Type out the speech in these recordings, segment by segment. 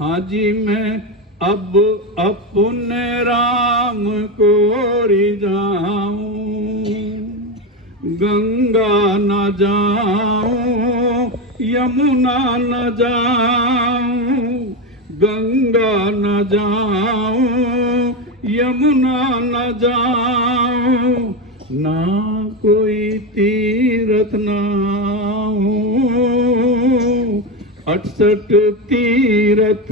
हाँ जी मैं अब अपने राम को रिझाऊं, गंगा न जाऊं यमुना न जाऊं, गंगा न जाऊं यमुना न जाऊं, ना कोई तीरथ नाऊं, 68 तीरथ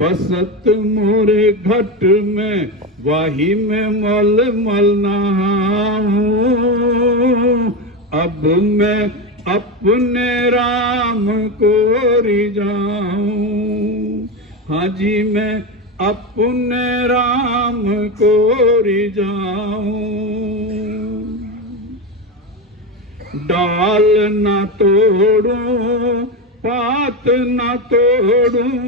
बसत मोरे घट में, वाही में मल मल नहाऊं, अब मैं अपने राम को रिझाऊं, हाँ जी मैं अपने राम को रिझाऊं, डाल न तोड़ूं पात न तोड़ूं,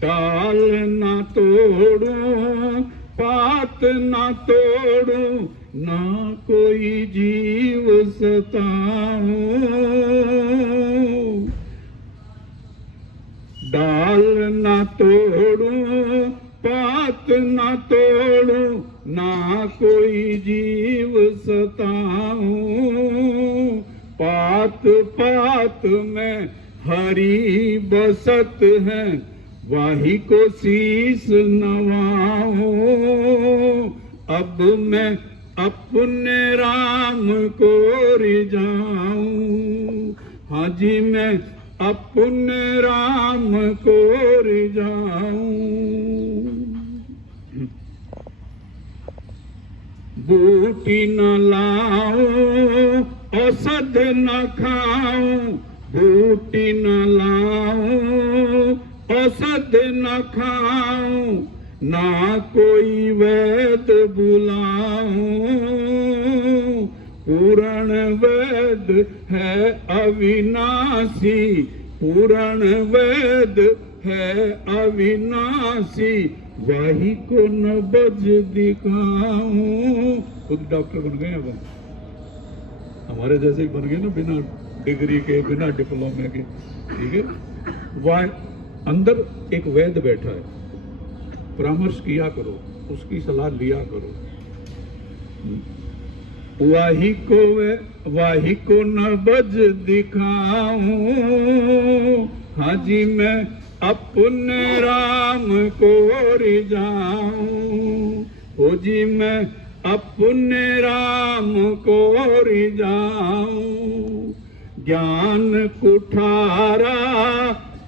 डाल न तोड़ूं पात न तोड़ूं, ना कोई जीव सताऊं, डाल न तोड़ूं पात न तोड़ूं, ना कोई जीव सताऊं, पात पात में हरि बसत है, वाही को शीस नवाऊं, अब मैं अपने राम को रिझाऊं, हाँ जी मैं अपने राम को रिझाऊं, बूटी न लाऊं औषध न खाऊं, बूटी न लाऊं औषध न खाऊं, ना कोई वैद बुलाऊं, पूर्ण वैद है अविनाशी, पूर्ण वैद है अविनाशी, वही को न बज दिखाऊं, खुद डॉक्टर बन गए अब हमारे जैसे ही बन गए ना, बिना डिग्री के बिना डिप्लोमे के, ठीक है। वह अंदर एक वैद्य बैठा है, परामर्श किया करो, उसकी सलाह लिया करो, वाही को न बज दिखाऊं, हाँ जी मैं अपने राम को रिझाऊं, ओ जी मैं अपने राम को रिझाऊं, ज्ञान कुठारा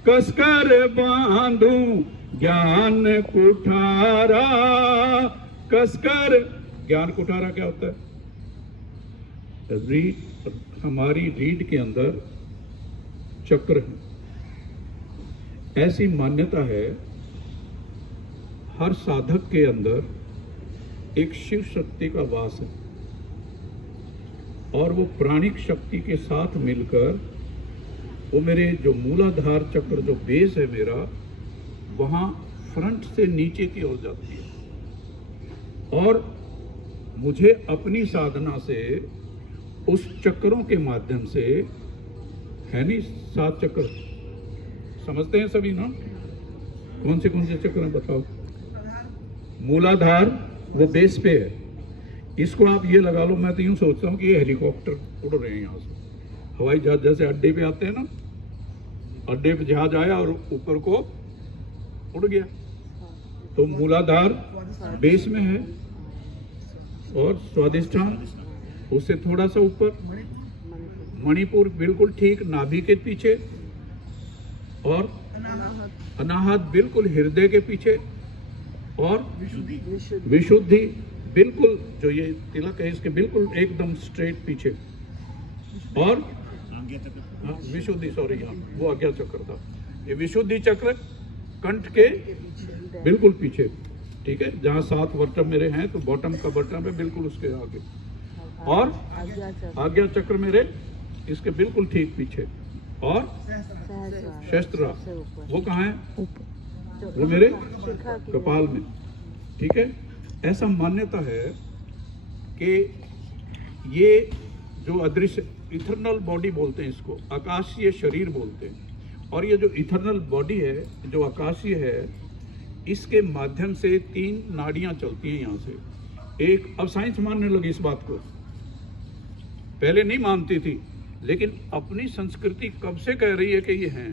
कसकर बांधूं, ज्ञान कुठारा कसकर, ज्ञान कुठारा क्या होता है? रीढ़, हमारी रीढ़ के अंदर चक्र है, ऐसी मान्यता है हर साधक के अंदर एक शिव शक्ति का वास है, और वो प्राणिक शक्ति के साथ मिलकर वो मेरे जो मूलाधार चक्र जो बेस है मेरा, वहां फ्रंट से नीचे की ओर जाती है, और मुझे अपनी साधना से उस चक्रों के माध्यम से, है नहीं 7 चक्र समझते हैं सभी ना, कौन से चक्र हैं बताओ? मूलाधार वो बेस पे है, इसको आप ये लगा लो, मैं तो यूं सोचता हूँ कि ये हेलीकॉप्टर उड़ रहे हैं यहाँ से, हवाई जहाज जैसे अड्डे पे आते हैं ना, अड्डे पे जहाज आया और ऊपर को उड़ गया, तो मूलाधार बेस में है, और स्वादिष्ठान उससे थोड़ा सा ऊपर, मणिपुर बिल्कुल ठीक नाभि के पीछे, और अनाहत बिल्कुल हृदय के पीछे, और विशुद्धि बिल्कुल जो ये तिलक है इसके बिल्कुल एकदम स्ट्रेट पीछे, और विशुद्धि सॉरी हाँ वो आज्ञा चक्र था, ये विशुद्धि चक्र कंठ के बिल्कुल पीछे, ठीक है, जहाँ 7 वर्टम मेरे हैं तो बॉटम का बटन है बिल्कुल उसके आगे, और आज्ञा चक्र मेरे इसके बिल्कुल ठीक पीछे, और शस्त्र वो कहाँ है? वो मेरे कपाल में, ठीक है। ऐसा मान्यता है कि ये जो अदृश्य इथर्नल बॉडी बोलते हैं, इसको आकाशीय शरीर बोलते हैं, और ये जो इथर्नल बॉडी है, जो आकाशीय है, इसके माध्यम से 3 नाड़ियां चलती हैं यहाँ से। एक, अब साइंस मानने लगी इस बात को, पहले नहीं मानती थी, लेकिन अपनी संस्कृति कब से कह रही है कि ये हैं।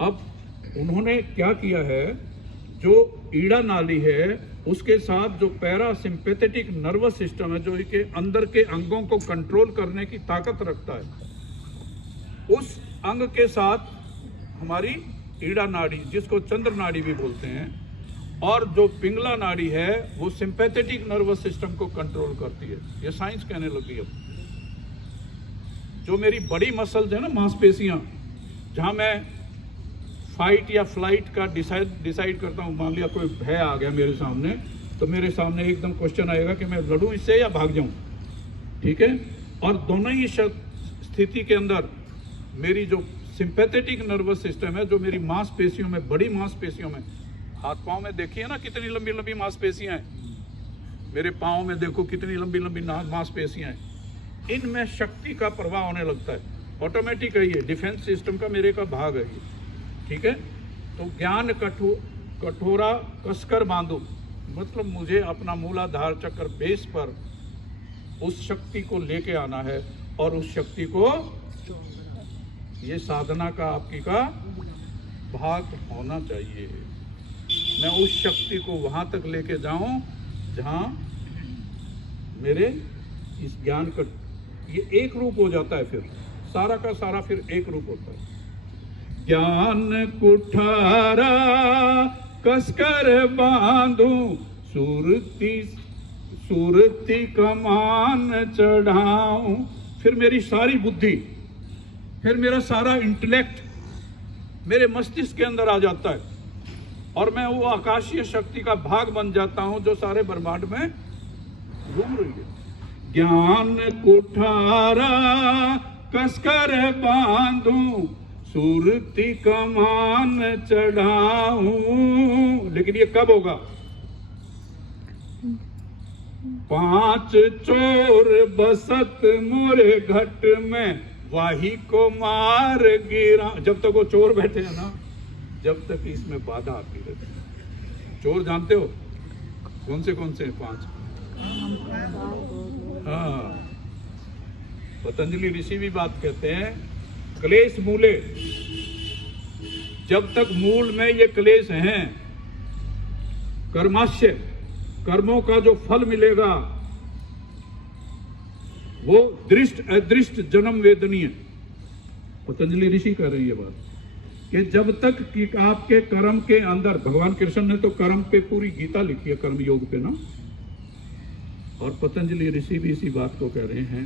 अब उन्होंने क्या किया है, जो ईड़ा नाली है उसके साथ जो पैरासिम्पैथेटिक नर्वस सिस्टम है, जो इसके अंदर के अंगों को कंट्रोल करने की ताकत रखता है, उस अंग के साथ हमारी ईड़ा नाड़ी, जिसको चंद्र नाड़ी भी बोलते हैं, और जो पिंगला नाड़ी है वो सिंपैथेटिक नर्वस सिस्टम को कंट्रोल करती है। ये साइंस कहने लगी। अब जो मेरी बड़ी मसल्स है ना, मांसपेशियां, जहां मैं फाइट या फ्लाइट का डिसाइड करता हूं, मान लिया कोई भय आ गया मेरे सामने, तो मेरे सामने एकदम क्वेश्चन आएगा कि मैं लड़ूं इससे या भाग जाऊं, ठीक है। और दोनों ही स्थिति के अंदर मेरी जो सिंपैथेटिक नर्वस सिस्टम है, जो मेरी मांसपेशियों में, बड़ी मांसपेशियों में, हाथ पांव में देखिए ना कितनी लंबी लंबी मांसपेशियां हैं, मेरे पांव में देखो कितनी लंबी लंबी मांसपेशियां हैं, इनमें शक्ति का प्रवाह होने लगता है, ऑटोमेटिक है, ये डिफेंस सिस्टम का मेरे का भाग है ये, ठीक है। तो ज्ञान कठोरा कसकर बांधो, मतलब मुझे अपना मूलाधार चक्र बेस पर उस शक्ति को लेके आना है, और उस शक्ति को, ये साधना का आपकी का भाग होना चाहिए। मैं उस शक्ति को वहां तक लेके जाऊं जहां मेरे इस ज्ञान का ये एक रूप हो जाता है, फिर सारा का सारा फिर एक रूप होता है। ज्ञान कुठारा कसकर बांधूं, सुरती कमान चढ़ाऊं, फिर मेरी सारी बुद्धि, फिर मेरा सारा इंटेलेक्ट मेरे मस्तिष्क के अंदर आ जाता है, और मैं वो आकाशीय शक्ति का भाग बन जाता हूं जो सारे ब्रह्मांड में घूम रही है। ज्ञान कुठारा कसकर बांधूं, सुरती कमान चढ़ाऊं, लेकिन ये कब होगा? 5 चोर बसत मोरे घट में, वाही को मार गिरा। जब तक वो चोर बैठे हैं ना, जब तक इसमें बाधा आती रहती है। चोर जानते हो कौन से हैं? 5। हाँ, पतंजलि ऋषि भी बात कहते हैं, क्लेश मूले, जब तक मूल में ये क्लेश हैं, कर्माशय, कर्मों का जो फल मिलेगा वो दृष्ट अदृष्ट जन्म वेदनीय। पतंजलि ऋषि कह रही है बात कि जब तक कि आपके कर्म के अंदर, भगवान कृष्ण ने तो कर्म पे पूरी गीता लिखी है, कर्म योग पे ना, और पतंजलि ऋषि भी इसी बात को कह रहे हैं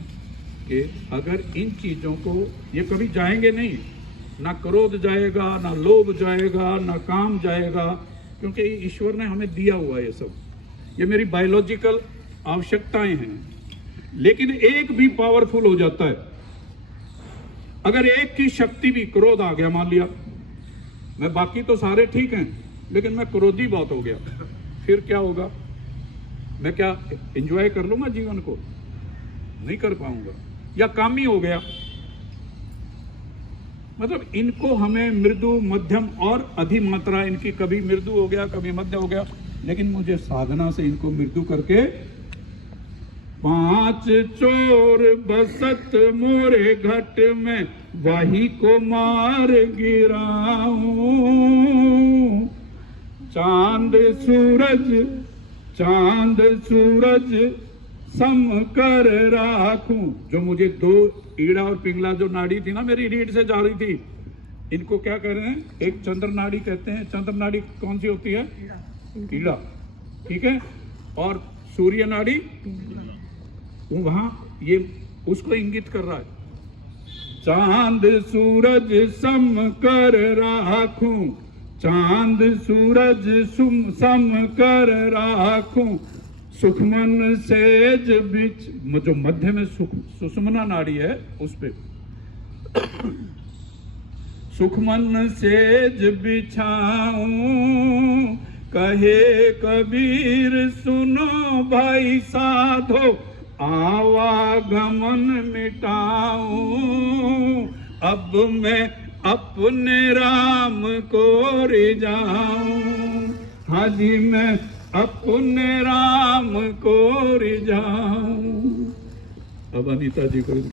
कि अगर इन चीजों को, ये कभी जाएंगे नहीं, ना क्रोध जाएगा, ना लोभ जाएगा, ना काम जाएगा, क्योंकि ईश्वर ने हमें दिया हुआ ये सब, ये मेरी बायोलॉजिकल आवश्यकताएं हैं। लेकिन एक भी पावरफुल हो जाता है, अगर एक की शक्ति भी, क्रोध आ गया मान लिया, मैं बाकी तो सारे ठीक हैं लेकिन मैं क्रोधी बहुत हो गया, फिर क्या होगा? मैं क्या एंजॉय कर लूंगा जीवन को? नहीं कर पाऊंगा। या कामी हो गया, मतलब इनको हमें मृदु, मध्यम और अधिमात्रा, इनकी कभी मृदु हो गया, कभी मध्य हो गया, लेकिन मुझे साधना से इनको मृदु करके 5 चोर बसत मोरे घट में, वही को मार गिराऊं, चांद सूरज सम कर राखूं। जो मुझे 2 ईड़ा और पिंगला जो नाड़ी थी ना मेरी रीढ़ से जा रही थी, इनको क्या कह रहे हैं? एक चंद्र नाड़ी कहते हैं। चंद्र नाड़ी कौन सी होती है? ईड़ा, ठीक है। और सूर्य नाड़ी वहां, ये उसको इंगित कर रहा है। चांद सूरज सम कर राखूं, चांद सूरज सम कर राखूं, सुखमन सेज बिच, जो मध्य में सुषुम्ना नाड़ी है उस पे सुखमन सेज बिछाऊं, कहे कबीर सुनो भाई साधो, आवागमन मिटाऊं, अब मैं अपने राम को रिझाऊं, हाँ जी मैं अपने राम को रिझाऊं। अब अनीता जी को